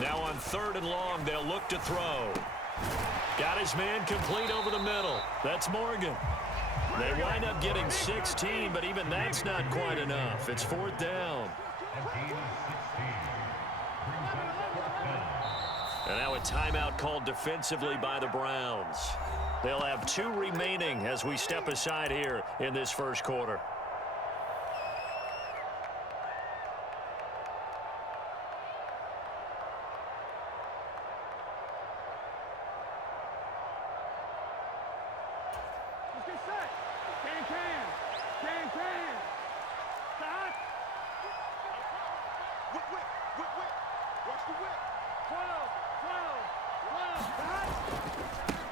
Now on 3rd and long, they'll look to throw. Got his man complete over the middle. That's Morgan. They wind up getting 16, but even that's not quite enough. It's 4th down. And now a timeout called defensively by the Browns. They'll have 2 remaining as we step aside here in this first quarter.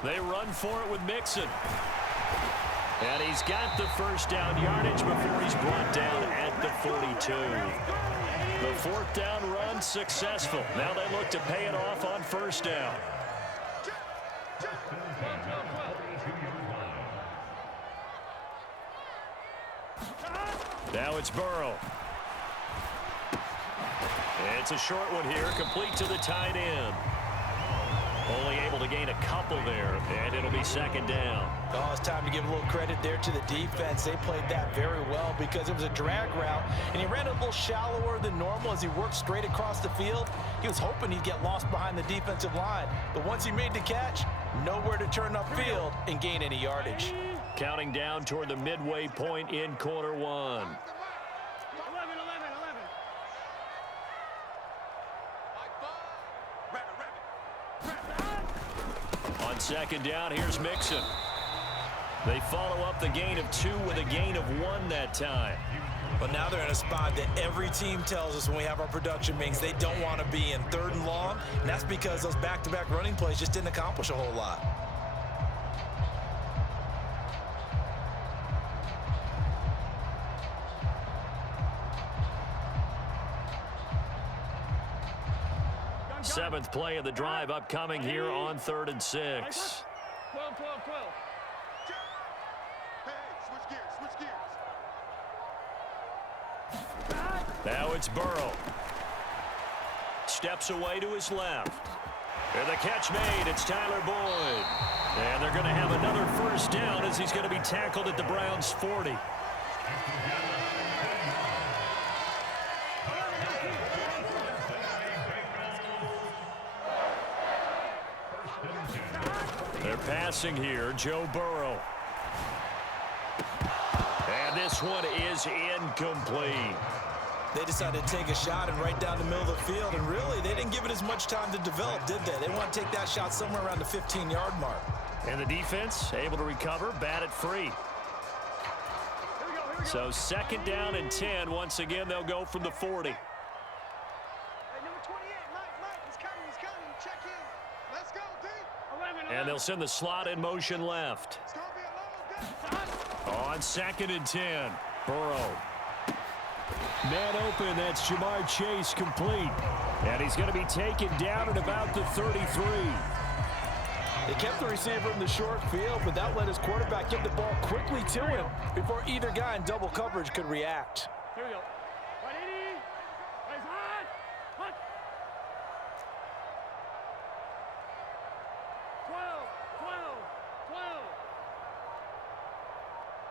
They run for it with Mixon. And he's got the first down yardage before he's brought down at the 42. The 4th down run successful. Now they look to pay it off on 1st down. Now it's Burrow. It's a short one here, complete to the tight end. Only able to gain a couple there, and it'll be 2nd down. Oh, it's time to give a little credit there to the defense. They played that very well because it was a drag route, and he ran a little shallower than normal as he worked straight across the field. He was hoping he'd get lost behind the defensive line, but once he made the catch, nowhere to turn upfield and gain any yardage. Counting down toward the midway point in quarter 1. On 2nd down, here's Mixon. They follow up the gain of 2 with a gain of 1 that time. But now they're in a spot that every team tells us when we have our production meetings they don't want to be in, 3rd and long. And that's because those back-to-back running plays just didn't accomplish a whole lot. Seventh play of the drive upcoming here on 3rd and 6. 12. Now it's Burrow. Steps away to his left. And the catch made. It's Tyler Boyd. And they're going to have another 1st down as he's going to be tackled at the Browns' 40. They're passing here, Joe Burrow. And this one is incomplete. They decided to take a shot and right down the middle of the field, and really, they didn't give it as much time to develop, did they? They want to take that shot somewhere around the 15-yard mark. And the defense able to recover, bat it free. So 2nd down and 10. Once again, they'll go from the 40. And they'll send the slot in motion left. On 2nd and 10, Burrow. Man open, that's Jamar Chase complete. And he's going to be taken down at about the 33. They kept the receiver in the short field, but that let his quarterback get the ball quickly to him before either guy in double coverage could react. Here we go. 180. Raise high. Hunt. 12.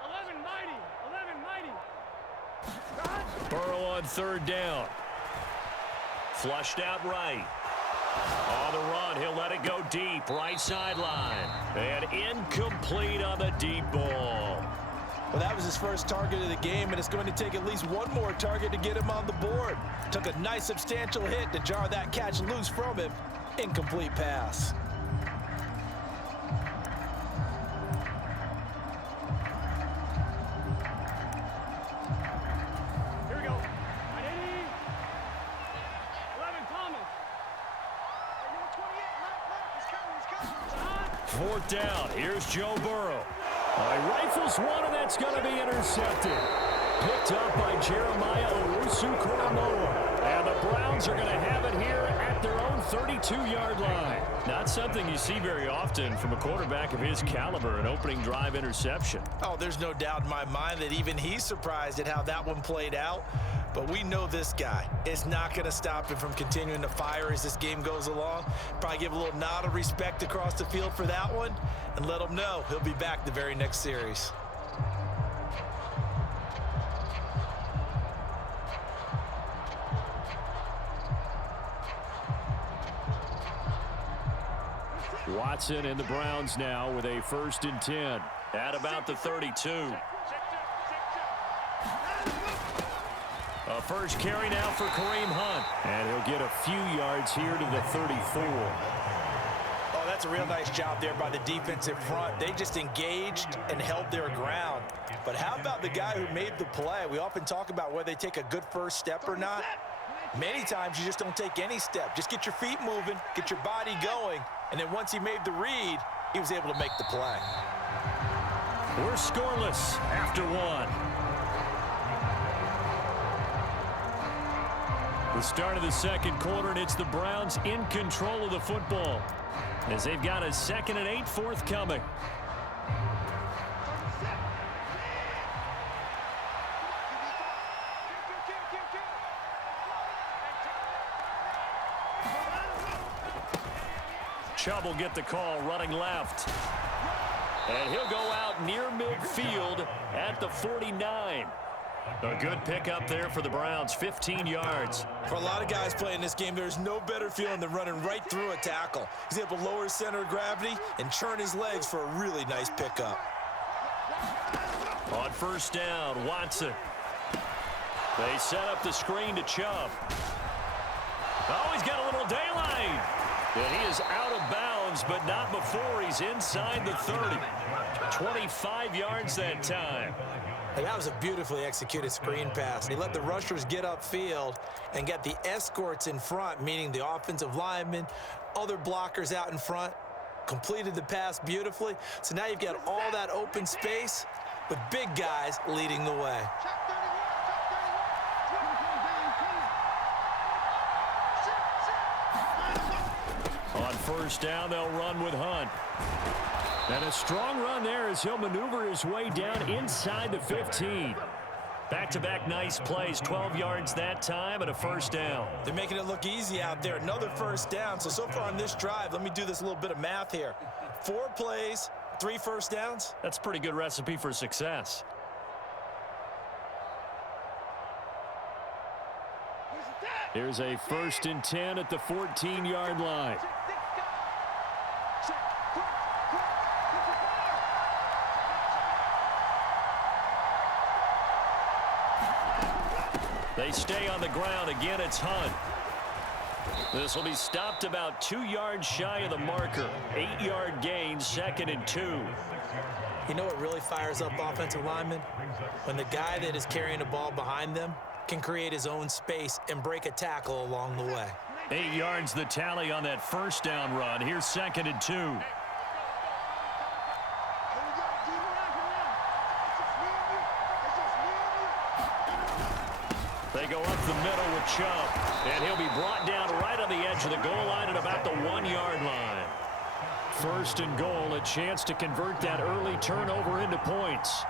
11 mighty. Burrow on 3rd down. Flushed out right. On the run, he'll let it go deep, right sideline. And incomplete on the deep ball. Well, that was his first target of the game, and it's going to take at least one more target to get him on the board. Took a nice substantial hit to jar that catch loose from him. Incomplete pass. Here we go. 180. 11 Thomas. 4th down. Here's Joe Burrow. He rifles one, and that's going to be intercepted. Picked up by Jeremiah Owusu-Koramoah. And the Browns are going to have it here at their own 32-yard line. Not something you see very often from a quarterback of his caliber, an opening drive interception. Oh, there's no doubt in my mind that even he's surprised at how that one played out. But we know this guy. It's not going to stop him from continuing to fire as this game goes along. Probably give a little nod of respect across the field for that one and let him know he'll be back the very next series. Watson and the Browns now with a 1st and 10 at about the 32. A first carry now for Kareem Hunt, and he'll get a few yards here to the 34. Oh, that's a real nice job there by the defensive front. They just engaged and held their ground. But how about the guy who made the play? We often talk about whether they take a good first step or not. Many times you just don't take any step. Just get your feet moving, get your body going, and then once he made the read, he was able to make the play. We're scoreless after one. The start of the second quarter, and it's the Browns in control of the football as they've got a 2nd and 8 forthcoming. Chubb will get the call running left. And he'll go out near midfield at the 49. A good pickup there for the Browns, 15 yards. For a lot of guys playing this game, there's no better feeling than running right through a tackle. He's able to lower his center of gravity and churn his legs for a really nice pickup. On 1st down, Watson. They set up the screen to Chubb. Oh, he's got a little daylight. And he is out of bounds, but not before he's inside the 30. 25 yards that time. And that was a beautifully executed screen pass. He let the rushers get upfield and get the escorts in front, meaning the offensive linemen, other blockers out in front, completed the pass beautifully. So now you've got all that open space with big guys leading the way. On 1st down, they'll run with Hunt. And a strong run there as he'll maneuver his way down inside the 15. Back-to-back nice plays, 12 yards that time and a 1st down. They're making it look easy out there. Another 1st down. So far on this drive, let me do this little bit of math here. 4 plays, 3 1st downs. That's a pretty good recipe for success. Here's a 1st and 10 at the 14-yard line. They stay on the ground. Again, it's Hunt. This will be stopped about 2 yards shy of the marker. 8-yard gain, 2nd and 2. You know what really fires up offensive linemen? When the guy that is carrying the ball behind them can create his own space and break a tackle along the way. 8 yards the tally on that 1st down run. Here's 2nd and 2. They go up the middle with Chubb, and he'll be brought down right on the edge of the goal line at about the 1-yard line. 1st and goal, a chance to convert that early turnover into points.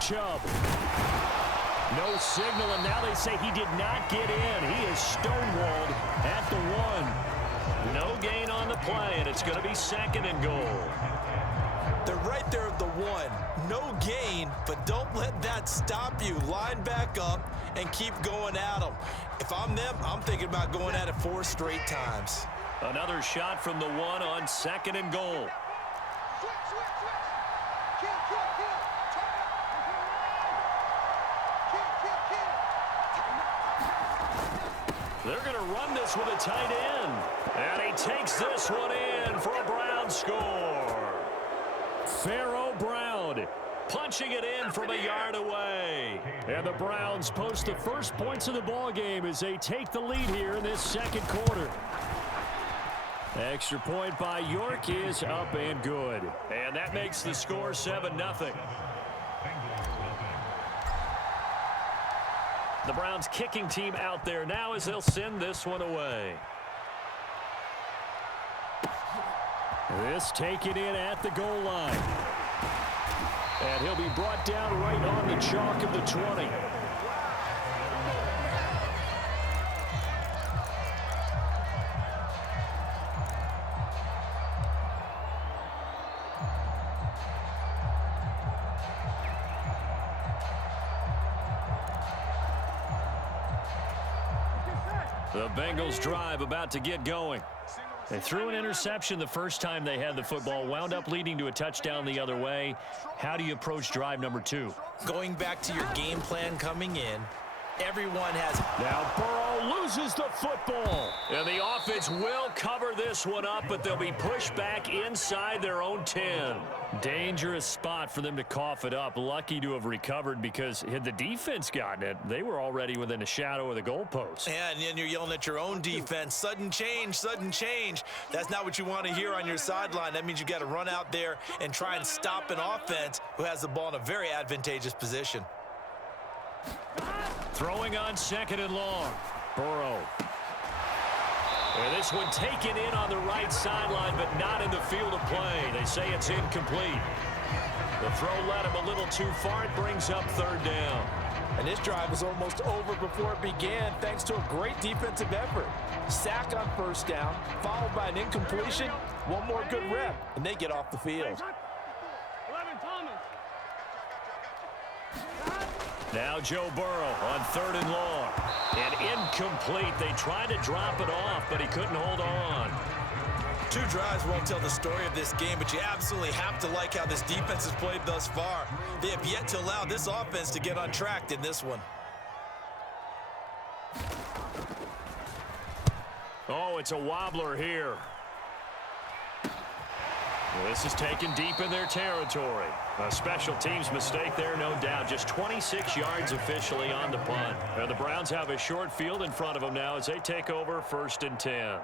Chubb. No signal, and now they say he did not get in. He is stonewalled at the 1. No gain on the play, and it's going to be 2nd and goal. They're right there at the 1. No gain, but don't let that stop you. Line back up and keep going at them. If I'm them, I'm thinking about going at it 4 straight times. Another shot from the 1 on 2nd and goal. They're going to run this with a tight end. And he takes this one in for a Brown score. Pharaoh Brown punching it in from a yard away. And the Browns post the first points of the ball game as they take the lead here in this second quarter. Extra point by York is up and good. And that makes the score 7-0. The Browns kicking team out there now as they'll send this one away. This taken in at the goal line. And he'll be brought down right on the chalk of the 20. The Bengals drive about to get going. They threw an interception the first time they had the football, wound up leading to a touchdown the other way. How do you approach drive number 2? Going back to your game plan coming in, everyone has... Now Burrow loses the football. And the offense will cover this one up, but they'll be pushed back inside their own 10. Dangerous spot for them to cough it up. Lucky to have recovered, because had the defense gotten it, they were already within a shadow of the goalpost. Yeah, and you're yelling at your own defense. Sudden change, sudden change. That's not what you want to hear on your sideline. That means you got to run out there and try and stop an offense who has the ball in a very advantageous position. Throwing on 2nd and long. Burrow. And this one taken in on the right sideline, but not in the field of play. They say it's incomplete. The throw led him a little too far. It brings up 3rd down. And this drive was almost over before it began, thanks to a great defensive effort. Sack on 1st down, followed by an incompletion. One more good rep, and they get off the field. 11, Thomas. Now Joe Burrow on 3rd and long. And incomplete. They tried to drop it off, but he couldn't hold on. 2 drives won't tell the story of this game, but you absolutely have to like how this defense has played thus far. They have yet to allow this offense to get untracked in this one. Oh, it's a wobbler here. This is taken deep in their territory. A special teams mistake there, no doubt. Just 26 yards officially on the punt. And the Browns have a short field in front of them now as they take over 1st and 10.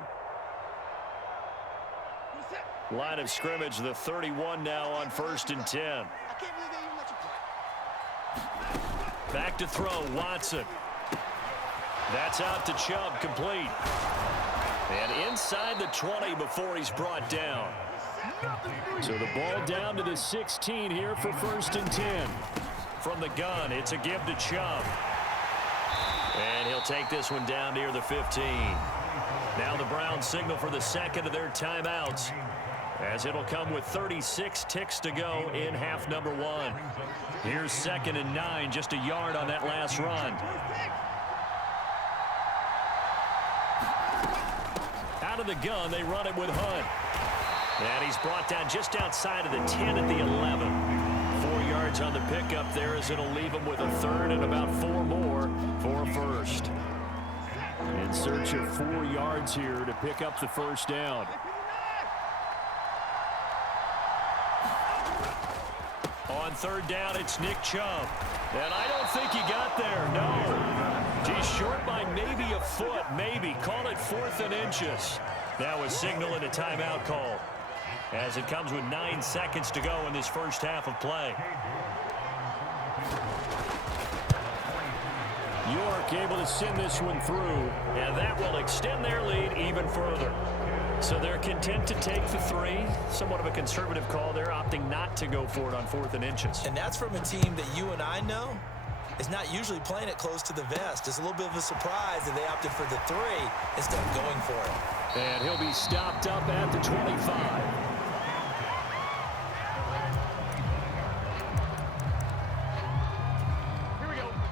Line of scrimmage, the 31 now on 1st and 10. Back to throw, Watson. That's out to Chubb, complete. And inside the 20 before he's brought down. So the ball down to the 16 here for 1st and 10. From the gun, it's a give to Chubb. And he'll take this one down near the 15. Now the Browns signal for the 2nd of their timeouts, as it'll come with 36 ticks to go in half number 1. Here's 2nd and 9, just a yard on that last run. Out of the gun, they run it with Hunt. And he's brought down just outside of the 10 at the 11. 4 yards on the pickup there, as it'll leave him with a 3rd and about 4 more for a 1st. In search of 4 yards here to pick up the 1st down. On 3rd down, it's Nick Chubb. And I don't think he got there, no. He's short by maybe a foot, maybe. Call it 4th and inches. Now a signal and a timeout call, as it comes with 9 seconds to go in this first half of play. York able to send this one through, and that will extend their lead even further. So they're content to take the 3. Somewhat of a conservative call there, opting not to go for it on 4th and inches. And that's from a team that you and I know is not usually playing it close to the vest. It's a little bit of a surprise that they opted for the 3 instead of going for it. And he'll be stopped up at the 25.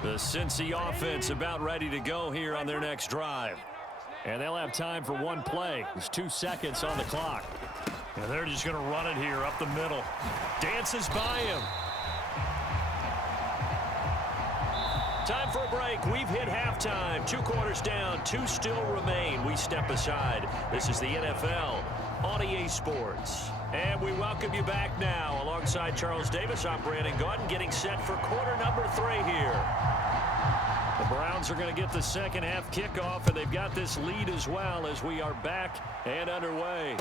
The Cincy offense about ready to go here on their next drive. And they'll have time for one play. There's 2 seconds on the clock. And they're just going to run it here up the middle. Dances by him. Time for a break. We've hit halftime. 2 quarters down. 2 still remain. We step aside. This is the NFL on EA Sports. And we welcome you back now. Alongside Charles Davis, I'm Brandon Gordon, getting set for quarter number 3 here. The Browns are going to get the second half kickoff, and they've got this lead as well as we are back and underway.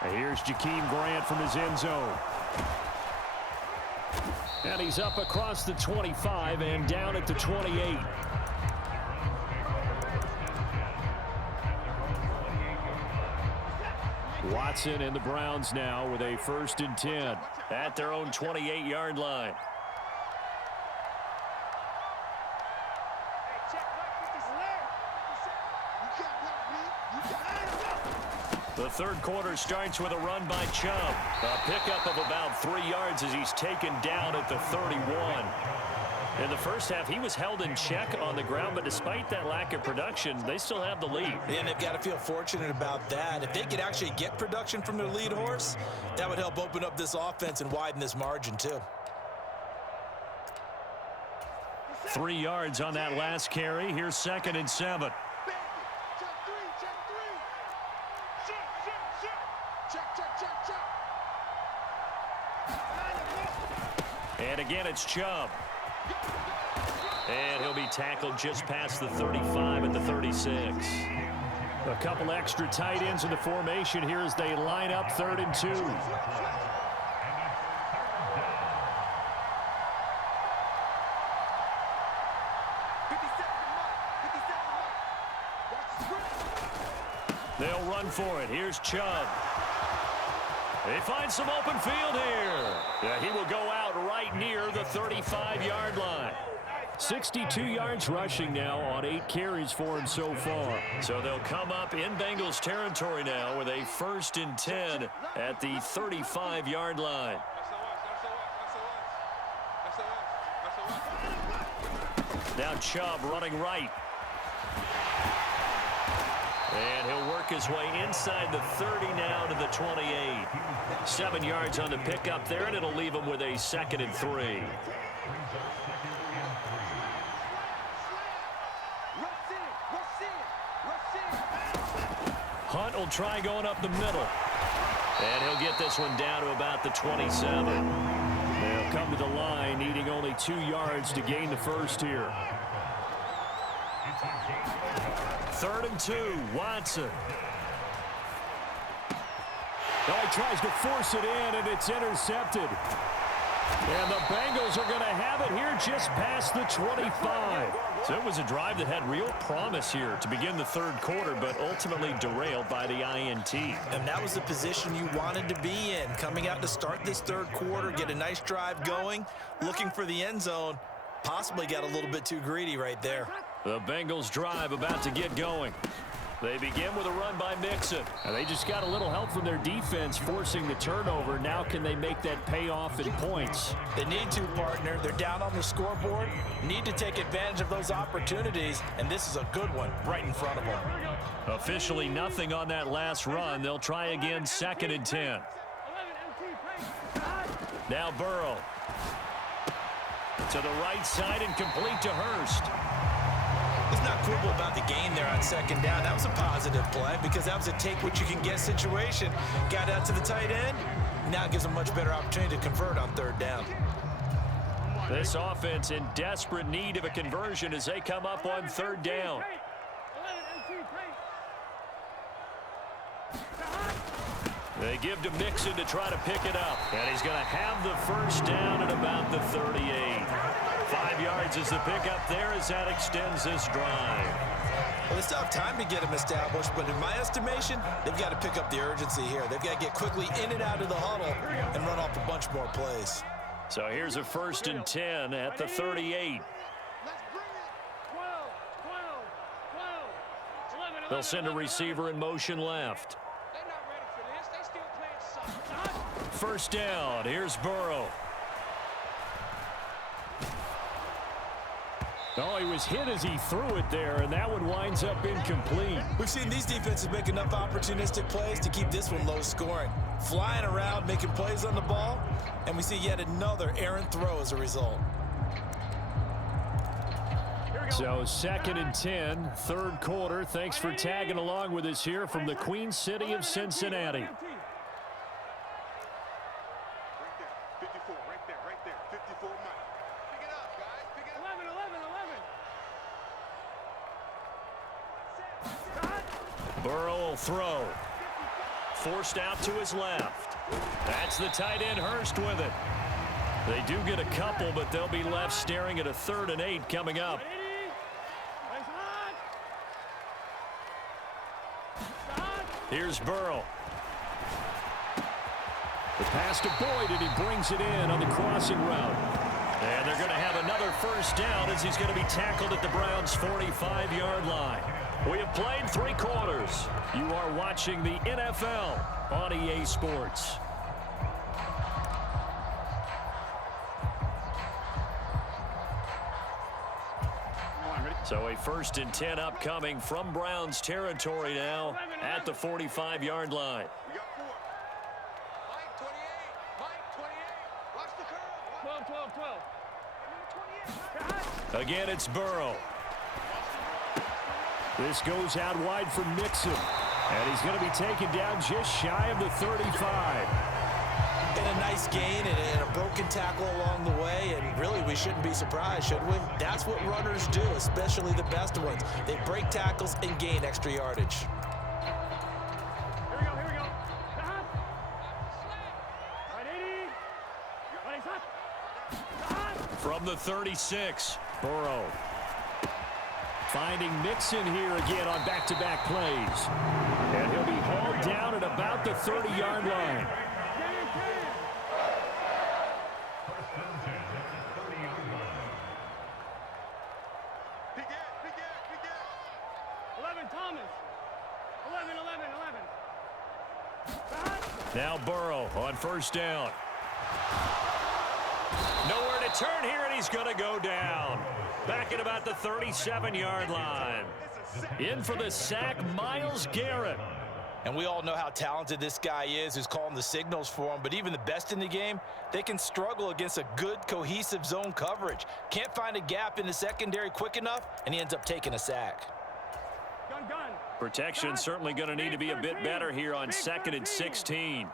And here's Jakeem Grant from his end zone. And he's up across the 25 and down at the 28. Watson and the Browns now with a 1st and 10 at their own 28-yard line. The third quarter starts with a run by Chubb. A pickup of about 3 yards as he's taken down at the 31. In the first half, he was held in check on the ground, but despite that lack of production, they still have the lead. And they've got to feel fortunate about that. If they could actually get production from their lead horse, that would help open up this offense and widen this margin too. 3 yards on that last carry. Here's 2nd and 7. And again, it's Chubb. And he'll be tackled just past the 35 at the 36. A couple extra tight ends in the formation here as they line up 3rd and 2. They'll run for it. Here's Chubb. They find some open field here. Yeah, he will go out right near the 35-yard line. 62 yards rushing now on 8 carries for him so far. So they'll come up in Bengals territory now with a 1st and 10 at the 35-yard line. Now Chubb running right. And he'll work his way inside the 30 now to the 28. 7 yards on the pickup there, and it'll leave him with a 2nd and 3. Hunt will try going up the middle. And he'll get this one down to about the 27. They'll come to the line, needing only 2 yards to gain the first here. 3rd and 2, Watson. Oh, he tries to force it in, and it's intercepted. And the Bengals are going to have it here just past the 25. So it was a drive that had real promise here to begin the 3rd quarter, but ultimately derailed by the INT. And that was the position you wanted to be in. Coming out to start this 3rd quarter, get a nice drive going, looking for the end zone. Possibly got a little bit too greedy right there. The Bengals drive about to get going. They begin with a run by Mixon. And they just got a little help from their defense forcing the turnover. Now can they make that pay off in points? They need to, partner. They're down on the scoreboard. Need to take advantage of those opportunities. And this is a good one right in front of them. Officially nothing on that last run. They'll try again 2nd and 10. Now Burrow. To the right side and complete to Hurst. It's not quibble about the gain there on 2nd down. That was a positive play because that was a take-what-you-can-get situation. Got out to the tight end. Now it gives them a much better opportunity to convert on 3rd down. This offense in desperate need of a conversion as they come up on 3rd down. They give to Mixon to try to pick it up. And he's going to have the 1st down at about the 38. 5 yards is the pickup there as that extends this drive. Well, they still have time to get them established, but in my estimation, they've got to pick up the urgency here. They've got to get quickly in and out of the huddle and run off a bunch more plays. So here's a 1st and 10 at the 38. They'll send a receiver in motion left. 1st down. Here's Burrow. Oh, he was hit as he threw it there, and that one winds up incomplete. We've seen these defenses make enough opportunistic plays to keep this one low scoring. Flying around, making plays on the ball, and we see yet another errant throw as a result. So 2nd and 10, 3rd quarter. Thanks for tagging along with us here from the Queen City of Cincinnati. Burrow will throw. Forced out to his left. That's the tight end Hurst with it. They do get a couple, but they'll be left staring at a 3rd and 8 coming up. Here's Burrow. Pass to Boyd, and he brings it in on the crossing route. And they're going to have another first down as he's going to be tackled at the Browns' 45-yard line. We have played 3 quarters. You are watching the NFL on EA Sports. So a 1st and 10 upcoming from Browns territory now at the 45-yard line. We got 4. Mike 28. Mike 28. Watch the curve. 12, 12, 12. Again, it's Burrow. This goes out wide for Mixon. And he's going to be taken down just shy of the 35. And a nice gain and a broken tackle along the way, and really we shouldn't be surprised, should we? That's what runners do, especially the best ones. They break tackles and gain extra yardage. Here we go, here we go. Right, 80. From the 36, Burrow. Finding Mixon here again on back-to-back plays. And he'll be hauled down at about the 30-yard line. 11, Thomas. 11. Now Burrow on first down. Nowhere to turn here, and he's going to go down. Back at about the 37-yard line. In for the sack, Myles Garrett. And we all know how talented this guy is who's calling the signals for him, but even the best in the game, they can struggle against a good, cohesive zone coverage. Can't find a gap in the secondary quick enough, and he ends up taking a sack. Gun. Protection certainly going to need to be a bit better here on 2nd and 16.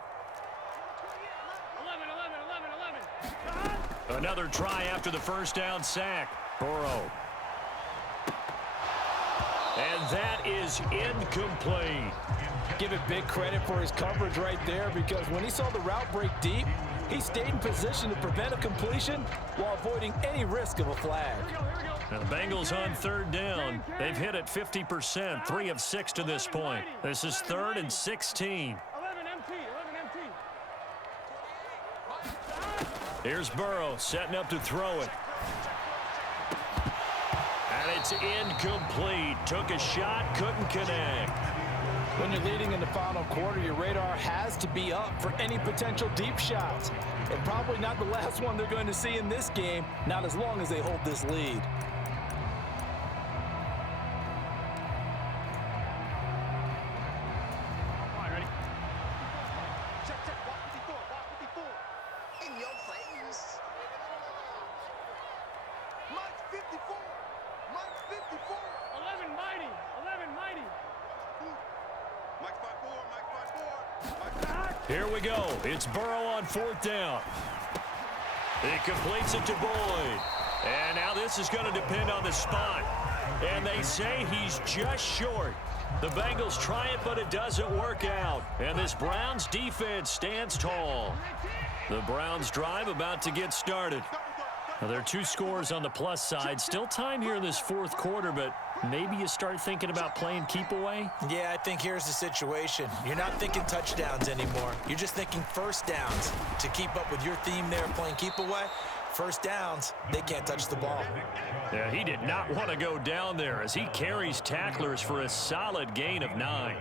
11. Another try after the first down sack. Burrow. And that is incomplete. Give it big credit for his coverage right there, because when he saw the route break deep, he stayed in position to prevent a completion while avoiding any risk of a flag. Now the Bengals on 3rd down. They've hit it 50%, 3 of 6 to this point. This is 3rd and 16. 11 empty. Here's Burrow setting up to throw it. And it's incomplete. Took a shot, couldn't connect. When you're leading in the final quarter, your radar has to be up for any potential deep shots. And probably not the last one they're going to see in this game, not as long as they hold this lead. All right, ready? Check. Walk 54. In your face. Mike 54. 11 mighty. Mike 5-4. Here we go. It's Burrow on 4th down. He completes it to Boyd. And now this is going to depend on the spot. And they say he's just short. The Bengals try it, but it doesn't work out. And this Browns defense stands tall. The Browns drive about to get started. Now, there are 2 scores on the plus side. Still time here in this 4th quarter, but maybe you start thinking about playing keep away? Yeah, I think here's the situation. You're not thinking touchdowns anymore. You're just thinking first downs. To keep up with your theme there, playing keep away, first downs, they can't touch the ball. Yeah, he did not want to go down there as he carries tacklers for a solid gain of 9.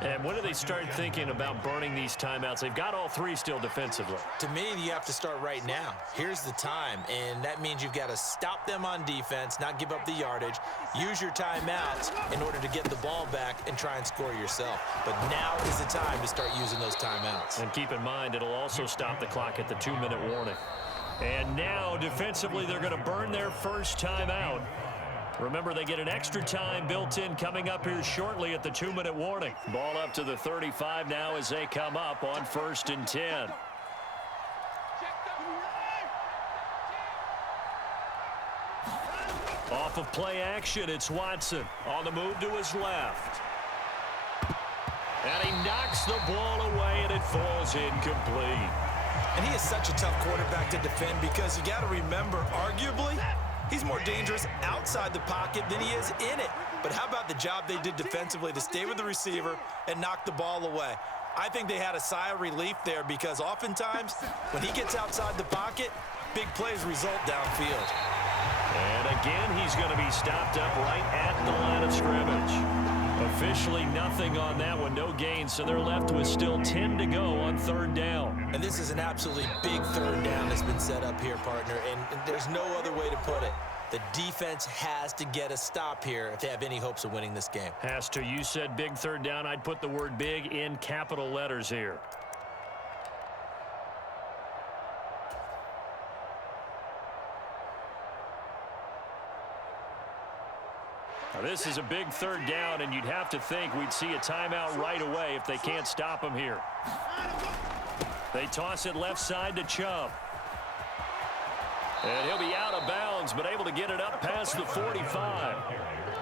And when do they start thinking about burning these timeouts? They've got all 3 still defensively. To me, you have to start right now. Here's the time, and that means you've got to stop them on defense, not give up the yardage, use your timeouts in order to get the ball back and try and score yourself. But now is the time to start using those timeouts. And keep in mind, it'll also stop the clock at the 2-minute warning. And now, defensively, they're going to burn their first timeout. Remember, they get an extra time built in coming up here shortly at the 2-minute warning. Ball up to the 35 now as they come up on 1st and 10. Off of play action, it's Watson on the move to his left. And he knocks the ball away, and it falls incomplete. And he is such a tough quarterback to defend because you got to remember, arguably, he's more dangerous outside the pocket than he is in it. But how about the job they did defensively to stay with the receiver and knock the ball away? I think they had a sigh of relief there because oftentimes when he gets outside the pocket, big plays result downfield. And again, he's going to be stopped up right at the line of scrimmage. Officially nothing on that one, no gain, so they're left with still 10 to go on third down. And this is an absolutely big third down that's been set up here, partner, and there's no other way to put it. The defense has to get a stop here if they have any hopes of winning this game. Has to. You said big third down. I'd put the word big in capital letters here. Now, this is a big third down, and you'd have to think we'd see a timeout right away if they can't stop him here. They toss it left side to Chubb. And he'll be out of bounds, but able to get it up past the 45.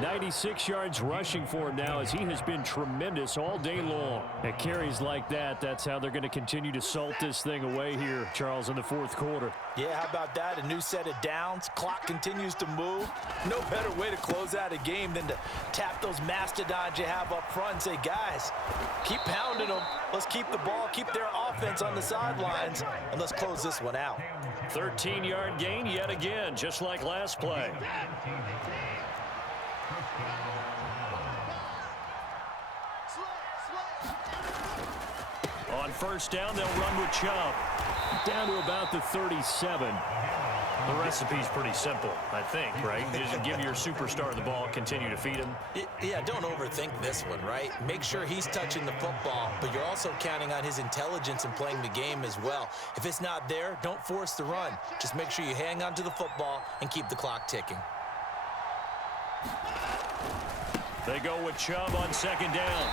96 yards rushing for him now as he has been tremendous all day long. At carries like that, that's how they're going to continue to salt this thing away here, Charles, in the fourth quarter. Yeah, how about that? A new set of downs. Clock continues to move. No better way to close out a game than to tap those mastodons you have up front and say, guys, keep pounding them. Let's keep the ball, keep their offense on the sidelines, and let's close this one out. 13-yard gain yet again, just like last play. On first down, they'll run with Chubb. Down to about the 37. The recipe's pretty simple, I think, right? Just give your superstar the ball, continue to feed him. Yeah, don't overthink this one, right? Make sure he's touching the football, but you're also counting on his intelligence in playing the game as well. If it's not there, don't force the run. Just make sure you hang on to the football and keep the clock ticking. They go with Chubb on second down.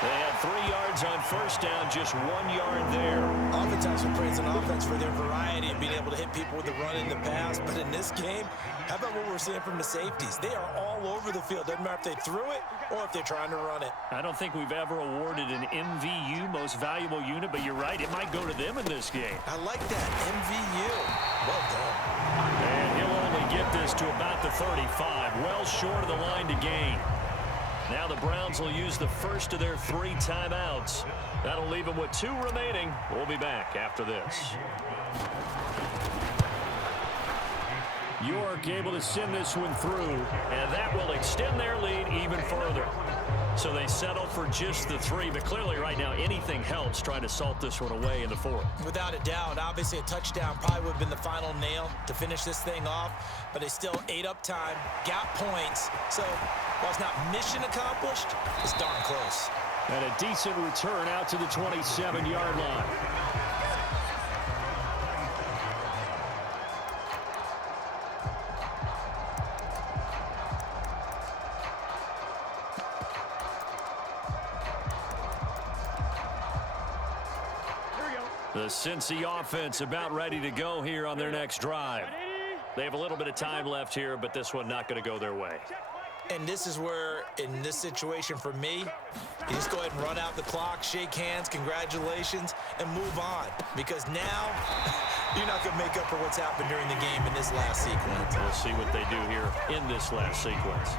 They had 3 yards on first down, just 1 yard there. Oftentimes we praise an offense for their variety of being able to hit people with the run in the pass, but in this game, how about what we're seeing from the safeties? They are all over the field. Doesn't matter if they threw it or if they're trying to run it. I don't think we've ever awarded an MVU, most valuable unit, but you're right, it might go to them in this game. I like that, MVU. Well done. And he'll only get this to about the 35, well short of the line to gain. Now the Browns will use the first of their 3 timeouts. That'll leave them with 2 remaining. We'll be back after this. York able to send this one through, and that will extend their lead even further. So they settle for just the 3, but clearly right now anything helps trying to salt this one away in the 4th. Without a doubt, obviously a touchdown probably would have been the final nail to finish this thing off, but they still ate up time, got points. So while it's not mission accomplished, it's darn close. And a decent return out to the 27-yard line. The Cincy offense about ready to go here on their next drive. They have a little bit of time left here, but this one not going to go their way. And this is where, in this situation for me, you just go ahead and run out the clock, shake hands, congratulations, and move on. Because now, you're not going to make up for what's happened during the game in this last sequence. We'll see what they do here in this last sequence.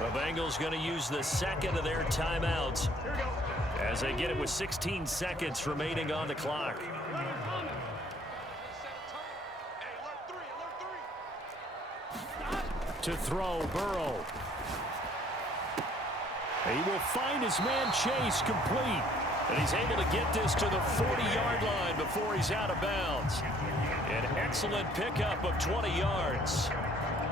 The Bengals going to use the second of their timeouts as they get it with 16 seconds remaining on the clock. To throw, Burrow. He will find his man Chase complete. And he's able to get this to the 40-yard line before he's out of bounds. An excellent pickup of 20 yards.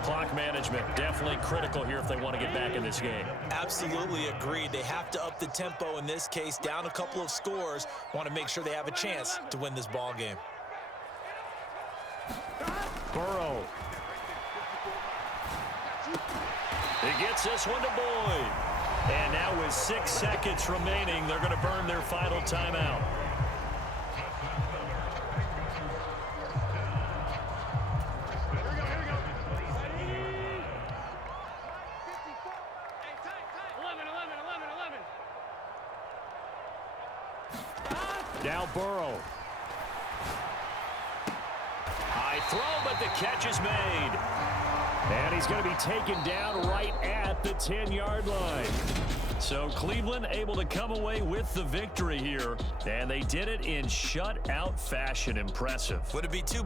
Clock management definitely critical here if they want to get back in this game. Absolutely agreed. They have to up the tempo in this case, down a couple of scores. Want to make sure they have a chance to win this ball game. Burrow. He gets this one to Boyd. And now with 6 seconds remaining, they're going to burn their final timeout. Now Burrow. High throw, but the catch is made. And he's going to be taken down right at the 10-yard line. So Cleveland able to come away with the victory here, and they did it in shutout fashion. Impressive. Would it be too